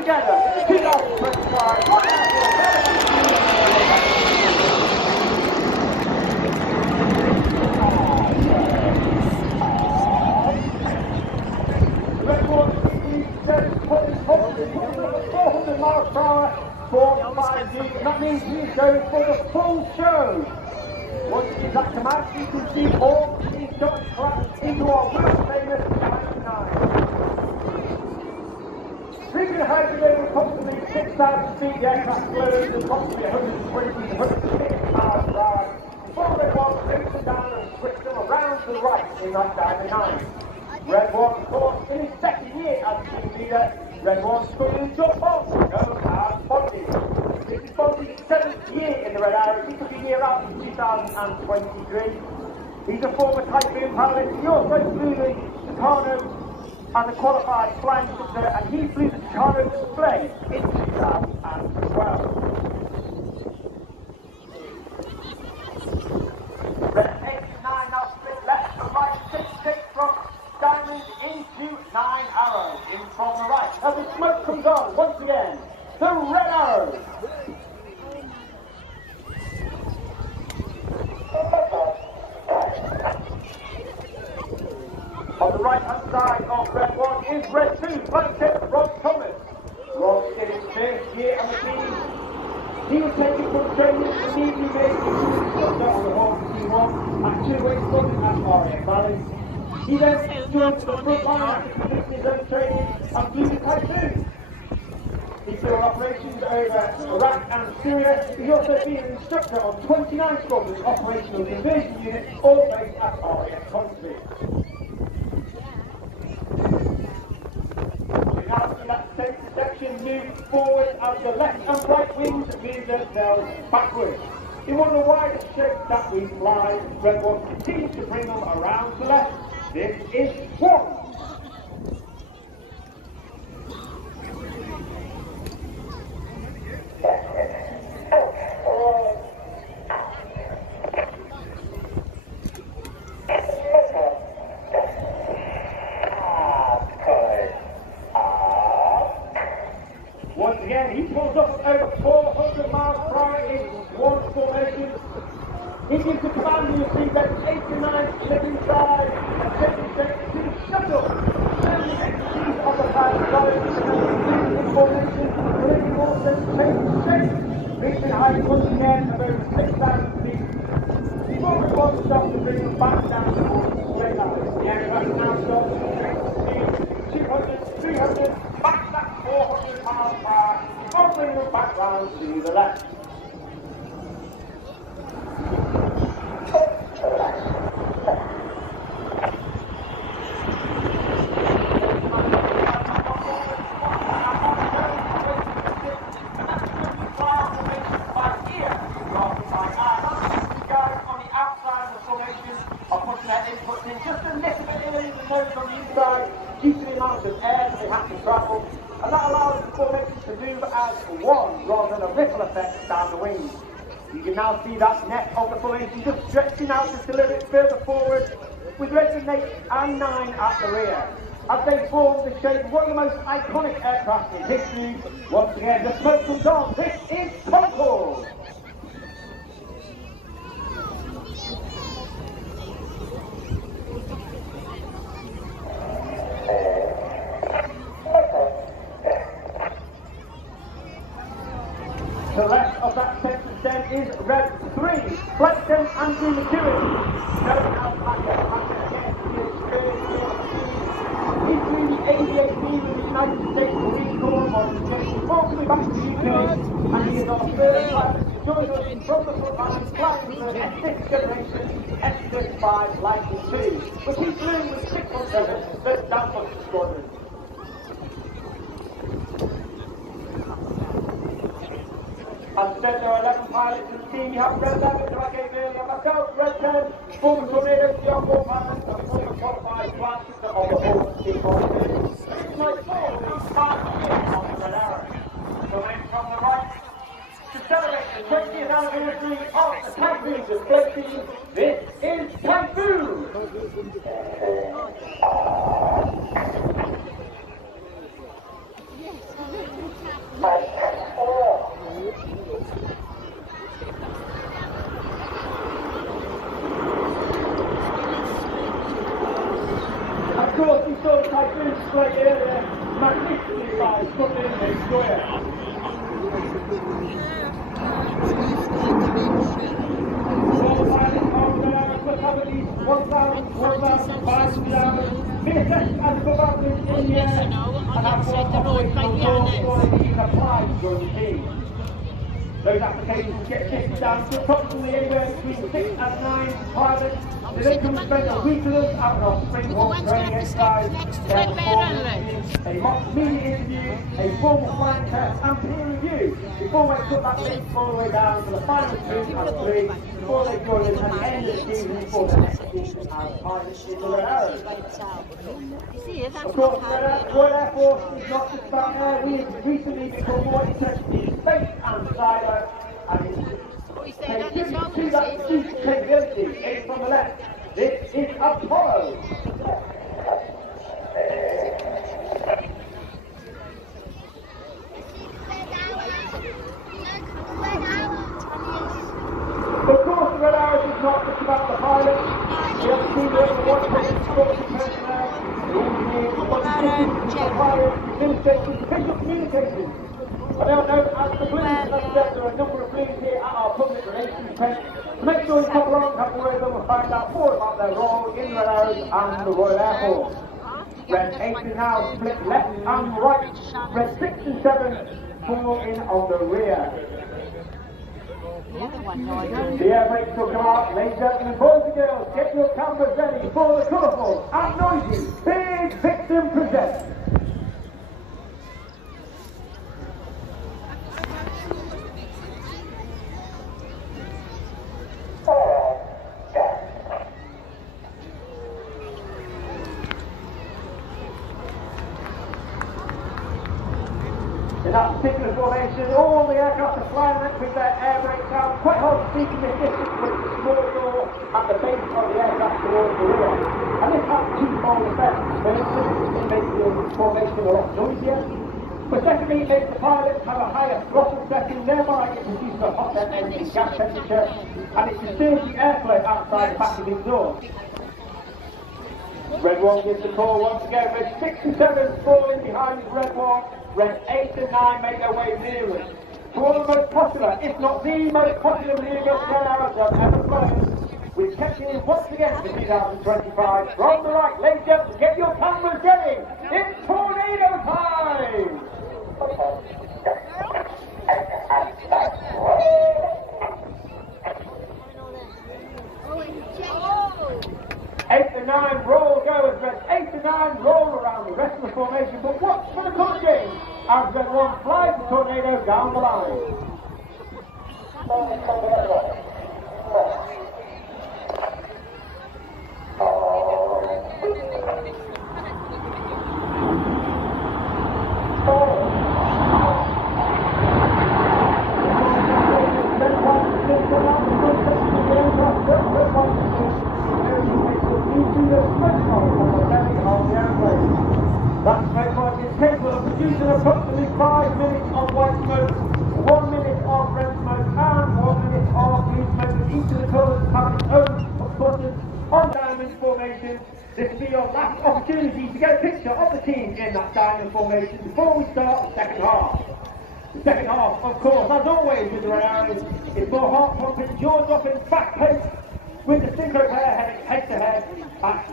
together. 2025. Record 400 miles per hour for 5G. That means he's going for the full show. Once he's at command, you can see all these shots collapse into our world famous 99. Reaching a height of over approximately 6,000 feet, the aircraft flew at approximately 120 to 150 miles per hour. Before they was racing down and switched them around to the right in that diving line. Red One, of course, in his second year as team leader, Red One struggling to up, known as Bondy. This is Bondy's 7th year in the Red Arrows. He took a year out in 2023. He's a former Typhoon pilot. He also flew the Tucano as a qualified flying instructor, and he flew the Tucano display in 2012. Red 89 now split left and right, 6-6 from Diamond into 9 Arrows in from the right. As the smoke comes on, once again, the Red Arrows. On the right hand side of Red 1 is Red 2, flight tip Rob Thomas. Rob did his first year on the team. He was taken from training immediately made his instructor on the Hawk T1 at 2 weeks running at RAF Valley. He then joined the front line after completing his own training and flew the Typhoon. He flew on operations over Iraq and Syria. He's also been an instructor on 29 squadrons operational diversion units, all based at RAF Coventry. We now see that center section move forward as the left and right wings move themselves backwards. In one of the widest shapes that we fly, Red One continues to bring them around to the left. This is 1. Once again, he pulls up over 400 miles per hour in 1 formation. He gives the command, you see that 89 live inside, and taking to the shuttle. And the expertise of the pilot going in formation, bringing also change shape, reaching height once again of over 6,000 feet. Before it was stopped to bring them back down towards the straight line. The aircraft now stops, speed 200, 300, back that 400 miles per hour, before bringing them back round to the left. Keeping the amount of air that they have to travel, and that allows the formation to move as one rather than a ripple effect down the wings. You can now see that neck of the formation just stretching out just a little bit further forward, with Red 8 and 9 at the rear. As they form the shape of one of the most iconic aircraft in history, once again the smoke comes on. This is Concord! To the left of that center stem is Red 3, Flight Stem Andrew McEwen. Known as he flew the AVAP with the United States Marine Corps on January 4th, coming back to the UK, and he is our first pilot to join us from the front line flying the F6 generation F-35 Lightning II, which he flew with 617 the Downforce Squadron. As said, there are 11 pilots in the team. You have Red 11, who I gave earlier, myself, Red 10, former Tornado, the on-board pilot, and former qualified flight instructor of the whole team. It's my 4th 5 years on the Red Arrow. Coming from the right to celebrate the 20th anniversary of the Typhoon display team, this is Typhoon! actually by Scotland and Square. All pilots on there must have at least 1,500 hours. Be assessed as performers in the air and have more operational goals before they even apply to join the team. Those applications get shifted down to approximately anywhere between 6 and 9 pilots. They then come spend a week with us out on our spring walk training exercise. They have a mock media interview, a formal flying test and peer review before they put that list all the way down to the final 2 and 3 before they join us at the end of the season for the next season as pilots in the Red Arrows. Of course, the Royal Air Force is not just about air. We have recently become more interested in space and cyber, and it's to that huge capability. It's from the left. This is Apollo. Of course, the Red Arrows is not just about the pilot. We have seen the one-person sports personnel, the engineers, the pilots, administrators, official communications. I don't know, as the Blues, as I said, there are a number of Blues here at our public relations tent. To make sure you come along, have a word with them and find out more about their role in the Red Arrows and the Royal Air Force. Red 8 is now split left and right. Red 6 and 7 fall in on the rear. The air brakes will come out. Ladies and gentlemen, boys and girls, get your cameras ready for the colourful and noisy Big Victim Present. In that particular formation, all the aircraft are flying with their air brakes out. Quite hard to see from this distance with the small door at the base of the aircraft towards the rear. And this has twofold effects. Firstly, it makes the formation a lot noisier. But secondly, it makes the pilots have a higher throttle setting, thereby it produces a hotter engine gas temperature, and it disturbs the airflow outside the back of the exhaust. Red 1 gives the call once again. Red 6 and 7 fall in behind Red 1. Red 8 and 9 make their way near us. To one of the most popular, if not the most popular maneuver Red Arrows have ever flown. We've kept it in once again for 2025. From the right, ladies and gentlemen, get your cameras ready. It's tornado time! 8 and 9 roll go as Red 8 and 9 roll around the rest of the formation, but watch for the colour game as Red 1 flies the tornado down the line. That smoke mark is capable of producing approximately 5 minutes of white smoke, 1 minute of red smoke, and 1 minute of green smoke, with each of the colours having its own buttons on diamond formation. This will be your last opportunity to get a picture of the team in that diamond formation before we start the second half. The second half, of course, as always with the Red Arrows, is more heart pumping, jaw dropping, fast pace, with the synchro pair heading head to head at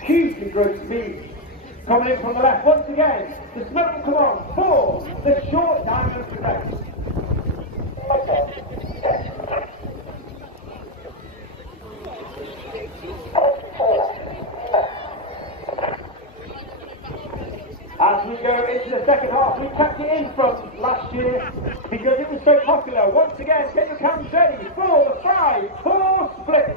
hugely great speed. Coming in from the left once again, the smoke will come on for the short diamond protect. As we go into the second half, we kept it in from last year because it was so popular. Once again, get your cameras ready for the 5-4 split.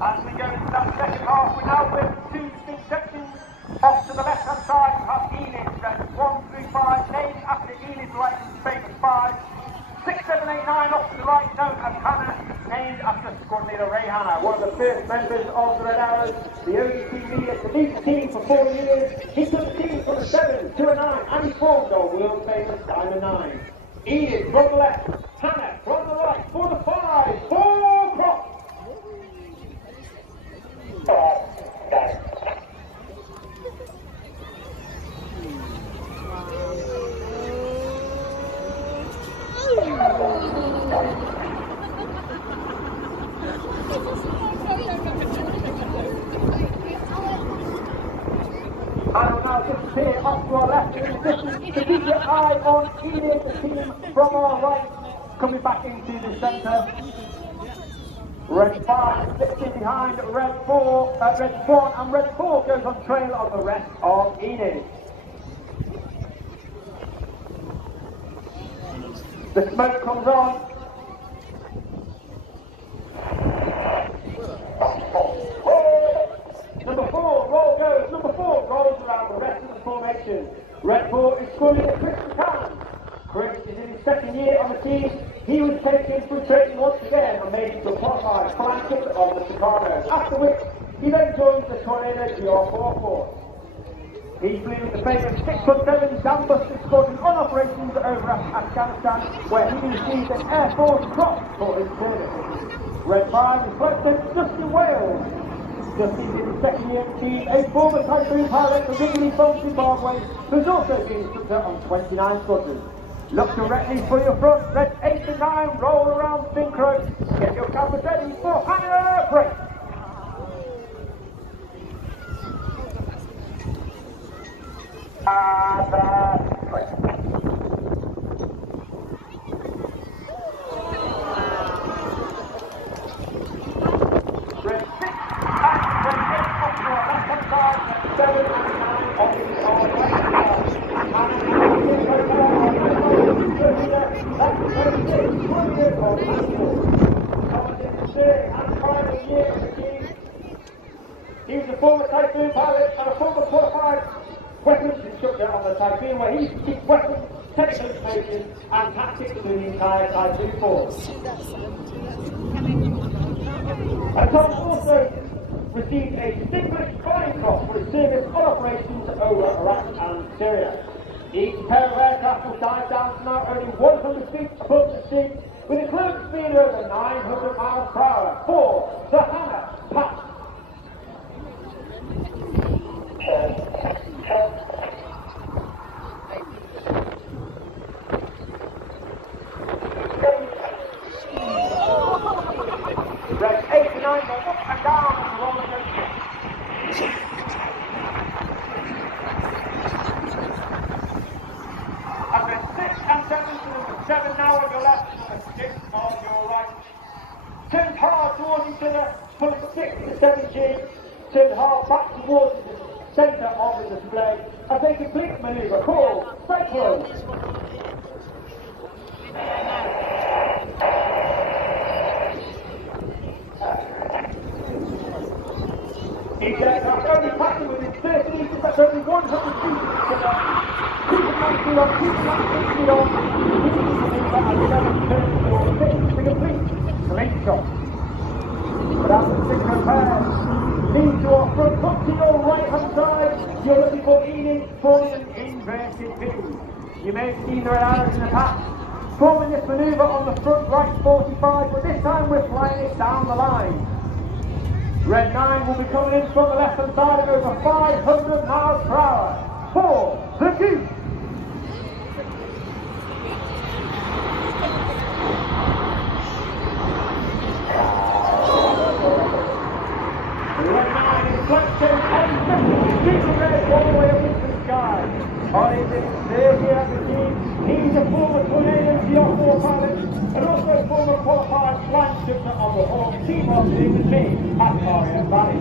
As we go into that second half, we now with 2 distinct sections. Off to the left-hand side, we have Enid, red 1 through 5, named after Enid's right famous 5. 6, 7, 8, 9 off to the right, known as Hannah, named after squad leader Ray Hannah, one of the first members of the Red Arrows, the only team leader to lead the team for 4 years. He took the team from a 7 to a 9, and he formed our world famous Diamond 9. Edith from the left, Hannah from the right, for the 5, 4 cross. I will now disappear off to our left in the distance to keep your eye on Edith, the team from our right, coming back into the centre. Red 5 slips in behind Red 4, Red 1, and Red 4 goes on trail of the rest of Edith. The smoke comes on. Number 4, roll goes. Number 4 rolls around the rest of the formation. Red 4 is scoring at Chris McCann. Chris is in his second year on the team. He was taken through training once again and made it to a qualified flanker of the Chicago, after which he then joined the Tornado GR4 force. He flew with the favourite 6'7" Dan-busted squadron on operations over Afghanistan, where he received an Air Force Cross for his service. Red 5 is floated Justin Wales. Justin is his second year team, a former Typhoon pilot originally from Zimbabwe, who's also been instructor on 29 squadrons. Look directly for your front, Red 8 and 9, roll around synchro, get your cameras ready for Hannah break. Red 6 and Red 8 off to our left-hand side, 7 and 9 off to our right-hand He was a former Typhoon pilot and a former qualified weapons instructor on the Typhoon, where he teaches weapons, technical information and tactics to the entire Typhoon force. And Tom also received a distinguished flying cross for his service on operations over Iraq and Syria. Each pair of aircraft will dive down to now only 100 feet above the sea, with a cruise speed over 900 miles per hour for the Hannah Pass. Red 8 and 9 go up and down on the roller coaster. And then 6 and 7 to number 7 now on your left and 6 on your right. Turn hard towards each other, pull 6 to 7G, turn hard back towards the centre of the display as they complete manoeuvre called Cyclone. Each aircraft only passing within 30 metres, that's only 100 feet of each other. Keep the man speed on, keep the man speed on. And 11 turns to complete the late shot. Without the synchro pairs, lean to our front, up to your right hand side. You're looking for Enid forming an inverted V. You may have seen the red arrows in the past. Forming this manoeuvre on the front right 45, but this time we're flying it down the line. Red 9 will be coming in from the left-hand side at over 500 miles per hour for the Goose. Red 9 is flank shape and keeping red all the way up into the sky. On his third year at the team, he's a former Tornado GR4 pilot and also a former qualified flight instructor on the Hawk team of the team at RAF Valley.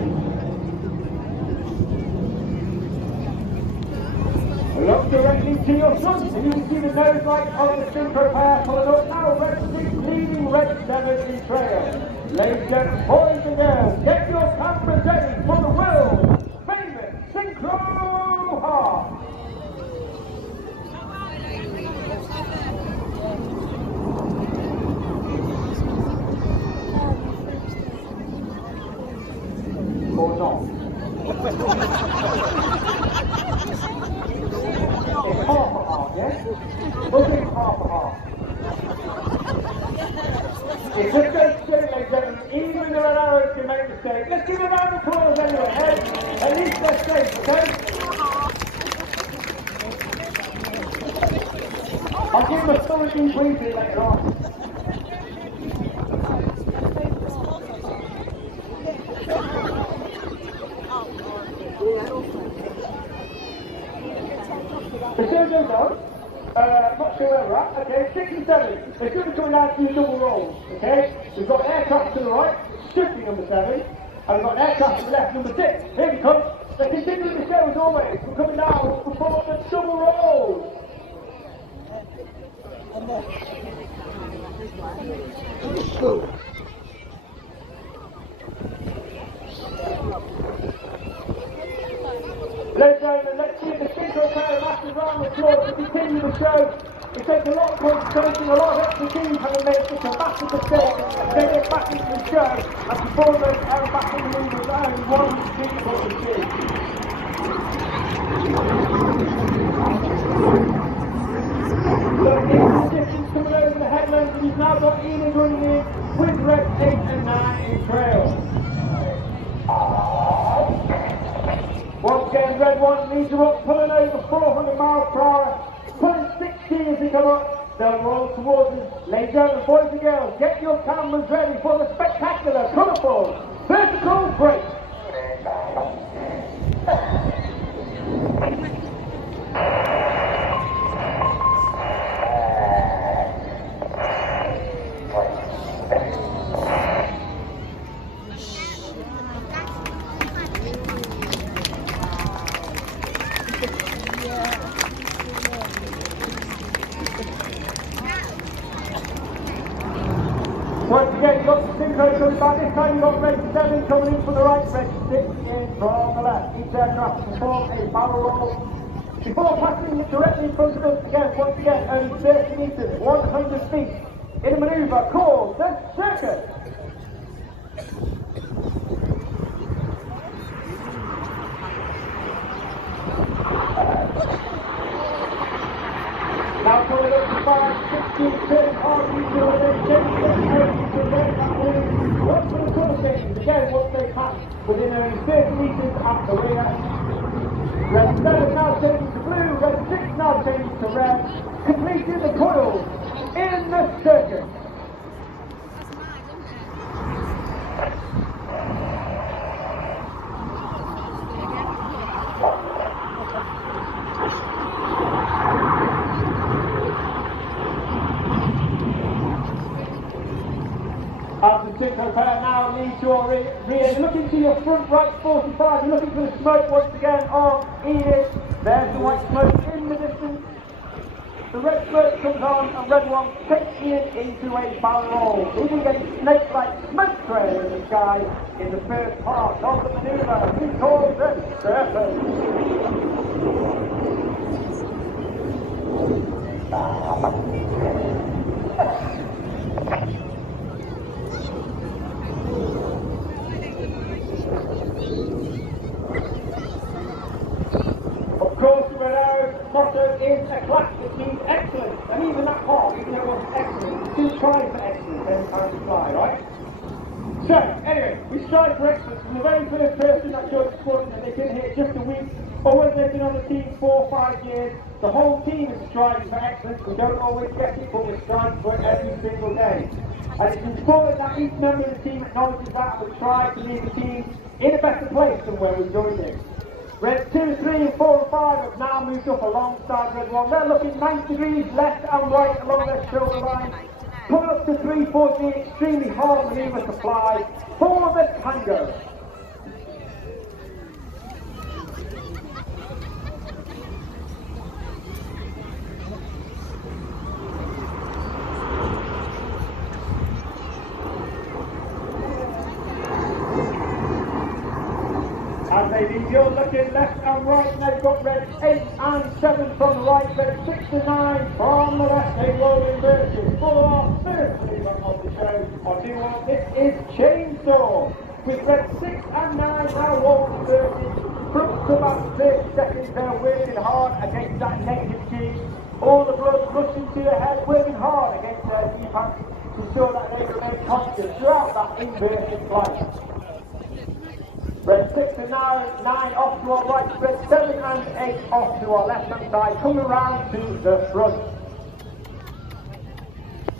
Look directly to your front and you can see the nose light of the synchro pair followed up now. Red 6 leading Red 7 in trail. Ladies and gentlemen, boys and girls, get your cameras ready for the world's famous synchro half. Or not. It's half a half, yeah? We'll do half a half. It just goes straight, ladies and gentlemen. Even the red arrows can make mistakes. Let's give a round of applause anyway, hey? At least they're safe, okay? I'll give them a thorough deep briefing later on. The show goes on. Not sure where we're at. Okay, 6 and 7. They're going to be coming down to double rolls. Okay, we've got aircraft to the right, shifting number 7, and we've got aircraft to the left, number 6. Here we come. They're continuing the show as always. We're coming down for the double rolls. Ladies and gentlemen, let's give the synchro pair a massive round of applause to continue the show. It takes a lot of concentration, a lot of expertise having made such a massive mistake. They get back into the show and perform those back in the room with only one beautiful machine. So in the distance coming over the headlands, and he's now got Enid running in with red 8 and 9 in trail. Once again, red 1 leads you up, pulling over 400 miles per hour, pulling 16 as they come up. They'll roll towards us. Ladies and gentlemen, boys and girls, get your cameras ready for the spectacular, colourful, vertical break. Once again, you've got the synchro coming back. This time you've got red 7 coming in from the right, red 6 in from the left. Each aircraft perform a barrel roll. Before passing it directly in front of us, again, once again, only 30 metres, 100 feet, in a manoeuvre called the circus. Now coming up to 5, 16, 10, hard user with a change to red that move. Watch for the colour stations again once they pass within only 30 metres at the rear. Red 7 now changing to blue, red 6 now changing to red, completing the coils in the circuit. As the synchro pair now leads your rear, you're looking to your front right 45, you're looking for the smoke once again of Enid. There's the white smoke in the distance. The red smoke comes on and red 1 takes Enid into a barrel roll, leaving a snake-like smoke trail in the sky in the first part of the manoeuvre. We call the serpent. Of course, the Red Arrow's motto is a class that means excellence, and even that part, even though it wasn't excellent, we still strive for excellence every time we fly, right? So, anyway, we strive for excellence from the very first person that joined the squadron, and they've been here just a week, or whether they've been on the team 4 or 5 years, the whole team is striving for excellence. We don't always get it, but we're striving for it every single day. And it's important that each member of the team acknowledges that and we try to leave the team in a better place than where we joined it. Red 2, 3 and 4 and 5 have now moved up alongside Red 1. They're looking 90 degrees left and right along their shoulder line. Coming up to 340, extremely hard manoeuvre to fly for the tango. As they leave, you're looking left and right, and they've got red 8 and 7 from the right, red 6 and 9 from the left. They roll inverted for our first move of the show. I do want this is Chainsaw, with red 6 and 9 now roll inverted. From about 30 seconds, they're working hard against that negative G. All the blood rushing to your head, working hard against their defense. ensure that they remain conscious throughout that inverted flight. Red 6 and 9 off to our right, red 7 and 8 off to our left hand side, coming around to the front.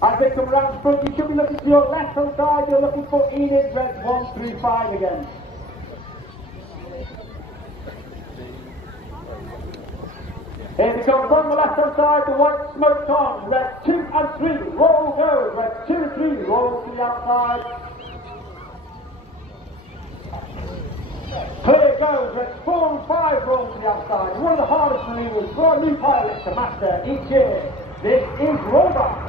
As they come around the front, you should be looking to your left hand side, you're looking for Enid, red 1 through 5 again. Here they come from the left hand side, the white smoke's on, red 2 and 3, roll goes, red 2 and 3, roll to the outside. Clear goes, red 4 and 5 roll to the outside. One of the hardest maneuvers for our new pilots to master each year. This is rollback.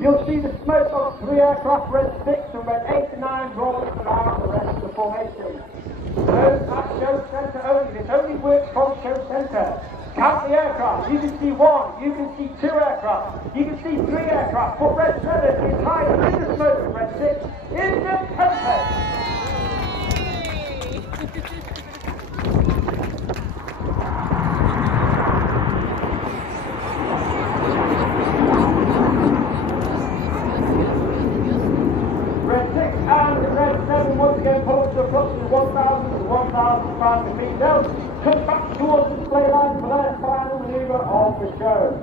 You'll see the smoke of 3 aircraft, red 6 and red 8 and 9 rolling around the rest of the formation. Those at show centre only, this only works from show centre. Count the aircraft, you can see 1, you can see 2 aircraft, you can see 3 aircraft, but red 7 is higher in the smoke of red 6 in the tempest. Once again, pulling to approximately 1,000 to 1,500 feet. They'll come back towards the display line for their final manoeuvre of the show.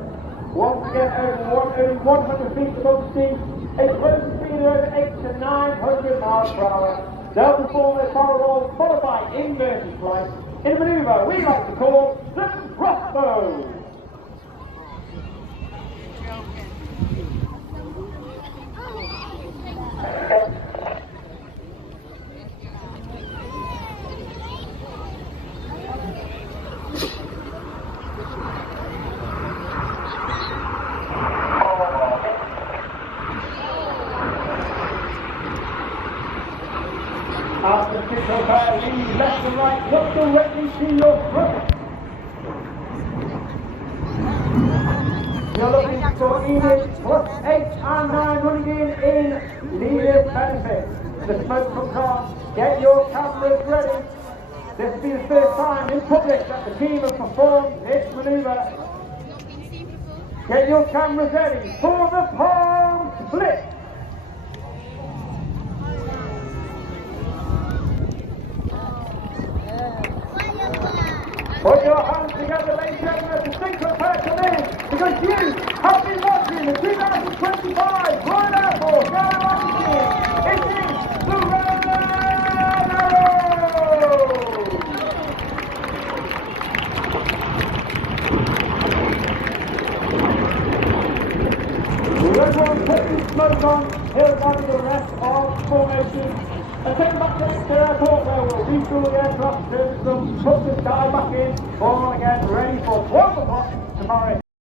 Once again, only 100 feet above the sea, a closing speed of over 800 to 900 miles per hour. They'll perform their power roll, followed by inverted flight in a manoeuvre we like to call the crossbow. After the torbay, lean left and right, look directly to your front. You're looking for Enid plus 8 and 9 running in leader's benefit. The smoke comes on, get your cameras ready. This will be the first time in public that the team have performed this manoeuvre. Get your cameras ready for the palm split. Put your hands together, ladies and gentlemen, to think prepare to live, because you have been watching the 2025 Royal Air Force Aerobatic Team. It is the Red Arrow! Red One putting smoke on, here are the rest of formation. And take them back to the airport where we'll refuel the aircraft, service them, put the sky back in, all again, ready for 12 o'clock tomorrow.